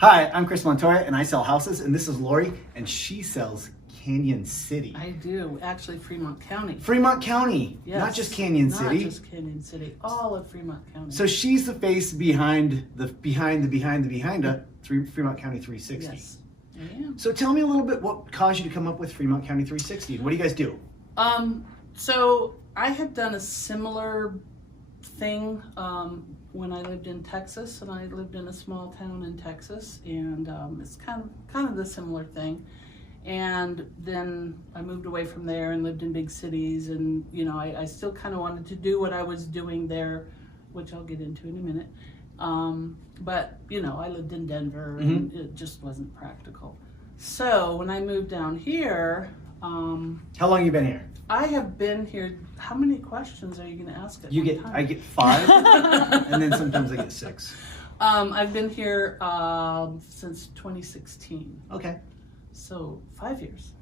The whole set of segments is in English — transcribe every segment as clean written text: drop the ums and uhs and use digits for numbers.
Hi, I'm Chris Montoya, and I sell houses, and this is Lori, and she sells Canyon City. I do, actually Fremont County. Fremont County, Yes. Not just Canyon City. Not just Canyon City, all of Fremont County. So she's the face behind Fremont County 360. Yes, I am. So tell me a little bit what caused you to come up with Fremont County 360, and what do you guys do? So I had done a similar thing when I lived in Texas, and I lived in a small town in Texas, and it's kind of the similar thing. And then I moved away from there and lived in big cities, and I still kind of wanted to do what I was doing there, which I'll get into in a minute. But I lived in Denver, and it just wasn't practical. So when I moved down here, How long you been here? I have been here. How many questions are you going to ask at one time? I get 5, and then sometimes I get 6. I've been here since 2016. Okay. So 5 years.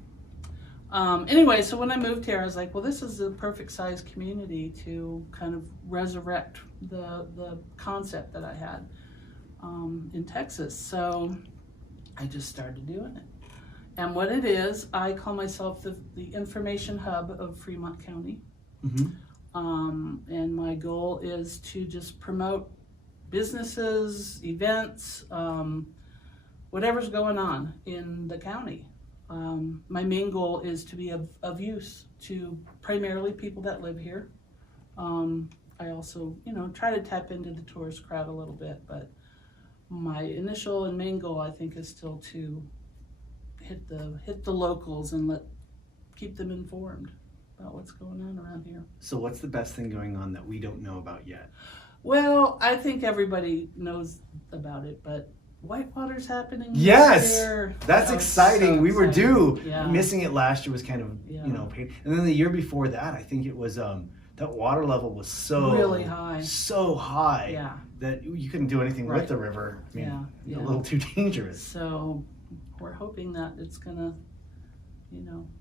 Anyway, so when I moved here, I was like, well, this is the perfect size community to kind of resurrect the concept that I had in Texas. So I just started doing it. And what it is, I call myself the information hub of Fremont County. And my goal is to just promote businesses, events, whatever's going on in the county. My main goal is to be of use to primarily people that live here. I also, try to tap into the tourist crowd a little bit, but my initial and main goal, I think, is still to hit the locals and keep them informed about what's going on around here. So what's the best thing going on that we don't know about yet? Well, I think everybody knows about it, but Whitewater's happening Yes, this year. that's exciting. So we were due. Yeah. Missing it last year was kind of pain. And then the year before that, I think it was that water level was so really high, that you couldn't do anything with the river. I mean, a little too dangerous. So we're hoping that it's gonna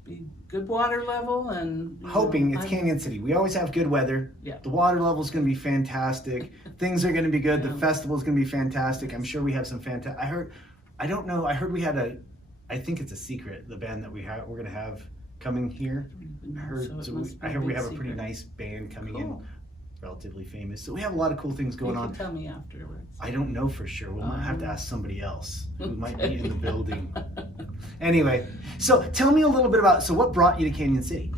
be good water level, and it's Canyon City. We always have good weather. Yeah. The water level's going to be fantastic. Things are going to be good. The festival's going to be fantastic. I'm sure we have some fantastic. I heard we had I think it's a secret, the band that we're going to have coming here. I heard we have a pretty nice band coming in, relatively famous. So we have a lot of cool things going on. You can tell me afterwards. I don't know for sure. We'll have to ask somebody else who might be in the building. Anyway, so tell me a little bit about, what brought you to Canyon City?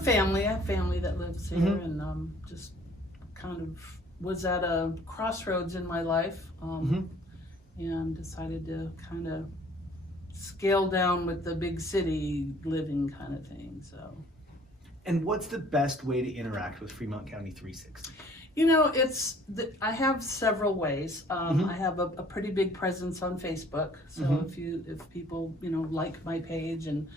Family. I have family that lives here, and just kind of was at a crossroads in my life, and decided to kind of scale down with the big city living kind of thing. So. And what's the best way to interact with Fremont County 360? I have several ways. I have a pretty big presence on Facebook. So if people, like my page, and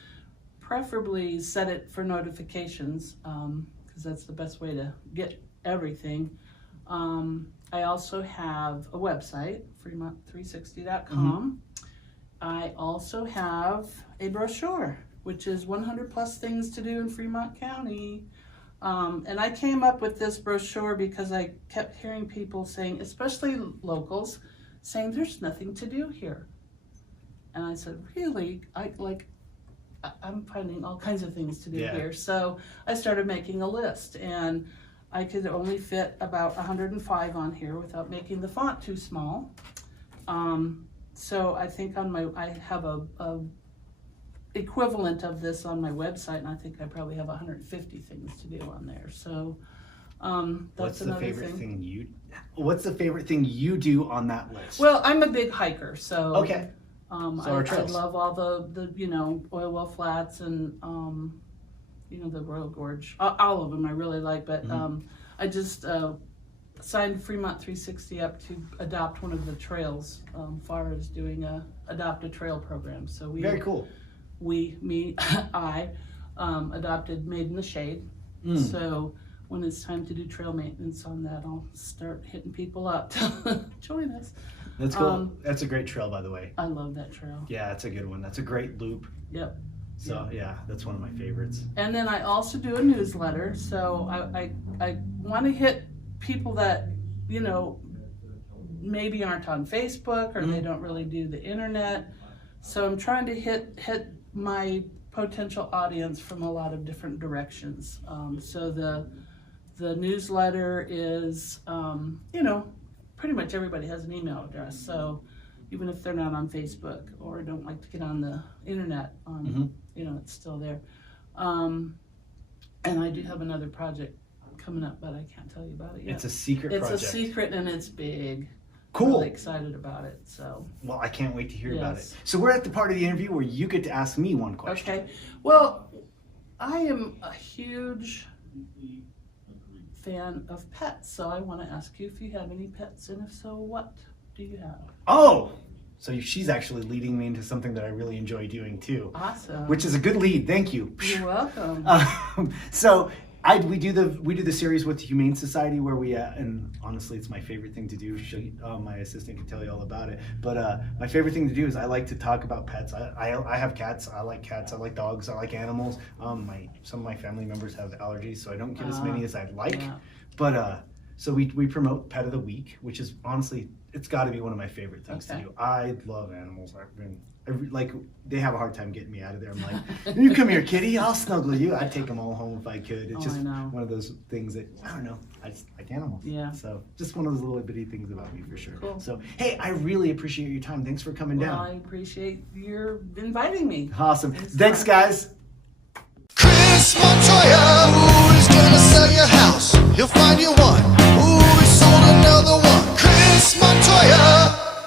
preferably set it for notifications, because that's the best way to get everything. I also have a website, Fremont360.com. I also have a brochure, which is 100 plus things to do in Fremont County. And I came up with this brochure because I kept hearing people saying, especially locals, saying there's nothing to do here. And I said, really? I'm finding all kinds of things to do here. So I started making a list, and I could only fit about 105 on here without making the font too small. So I think I have a equivalent of this on my website, and I think I probably have 150 things to do on there. So that's another thing. What's the favorite thing you do on that list? Well, I'm a big hiker, so okay. I love all the oil well flats and the Royal Gorge, all of them I really like. But I just signed Fremont 360 up to adopt one of the trails, far as doing adopt a trail program. So very cool. I adopted Made in the Shade. So when it's time to do trail maintenance on that, I'll start hitting people up to join us. That's cool. That's a great trail, by the way. I love that trail. Yeah, that's a good one. That's a great loop. Yep. So yeah, that's one of my favorites. And then I also do a newsletter. So I want to hit people that maybe aren't on Facebook, or they don't really do the internet. So I'm trying to hit my potential audience from a lot of different directions. So the newsletter is, pretty much everybody has an email address. So even if they're not on Facebook or don't like to get on the internet, it's still there. And I do have another project coming up, but I can't tell you about it yet. It's a secret project. It's a secret, and it's big. Cool. I'm really excited about it. So. Well, I can't wait to hear about it. So we're at the part of the interview where you get to ask me one question. Okay. Well, I am a huge fan of pets, so I want to ask you if you have any pets, and if so, what do you have? Oh, so she's actually leading me into something that I really enjoy doing too. Awesome. Which is a good lead. Thank you. You're welcome. So we do the series with the Humane Society where we and honestly it's my favorite thing to do. My assistant can tell you all about it. But my favorite thing to do is I like to talk about pets. I have cats. I like cats. I like dogs. I like animals. Some of my family members have allergies, so I don't get as many as I'd like. Yeah. But so we promote Pet of the Week, which is honestly it's got to be one of my favorite things to do. I love animals. They have a hard time getting me out of there. I'm like, you come here, kitty. I'll snuggle you. I'd take them all home if I could. It's just one of those things that, I don't know, I just like animals. Yeah. So just one of those little bitty things about me for sure. Cool. So, hey, I really appreciate your time. Thanks for coming down. I appreciate your inviting me. Awesome. Thanks guys. Chris Montoya, who's gonna sell your house? He'll find you one.